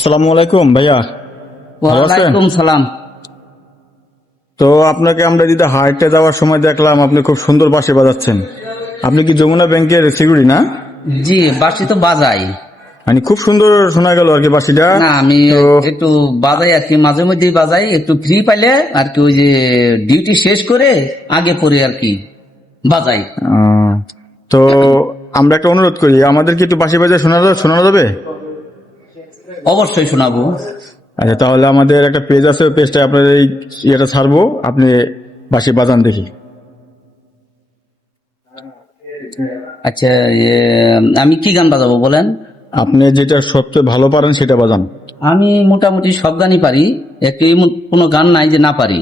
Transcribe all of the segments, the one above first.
আসসালামু আলাইকুম ভাইয়া, ভালো আছেন? ওয়ালাইকুম সালাম। তো আপনাকে আমরা যদি হাটে যাওয়ার সময় দেখলাম আপনি খুব সুন্দর বাঁশি বাজাচ্ছেন। আপনি কি যমুনা ব্যাংকের সিকিউরিটি না? জি, বাঁশি তো বাজাই। মানে খুব সুন্দর শোনা গেল আর কি বাঁশিটা। না, আমি তো একটু বাজাই আর কি, মাঝে মধ্যেই বাজাই, একটু ফ্রি পাইলে আর কি, ওই যে ডিউটি শেষ করে আগে পরে আর কি বাজাই। আহ, তো আমরা একটা অনুরোধ করি, আমাদের কি একটু বাঁশি বাজায় শোনানো যাবে? অবশ্যই শোনাবো। আচ্ছা, তাহলে আমাদের একটা পেজ আছে, ওই পেজটা আপনার এই ইয়েটা ছাড়বো, আপনি বাঁশি বাজান দেখি। আচ্ছা, আমি কি গান বাজাবো বলেন? আপনি যেটা সবচেয়ে ভালো পারেন সেটা বাজান। আমি মোটামুটি সব গানই পারি, একটু এমন কোনো গান নাই যে না পারি,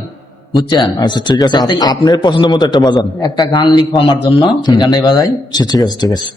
বুঝছেন? আচ্ছা ঠিক আছে, যাতে আপনার পছন্দ মতো একটা বাজান। একটা গান লিখো আমার জন্য, সেই গানটাই বাজাই। ঠিক আছে ঠিক আছে।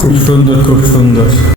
খুব সুন্দর খুব সুন্দর।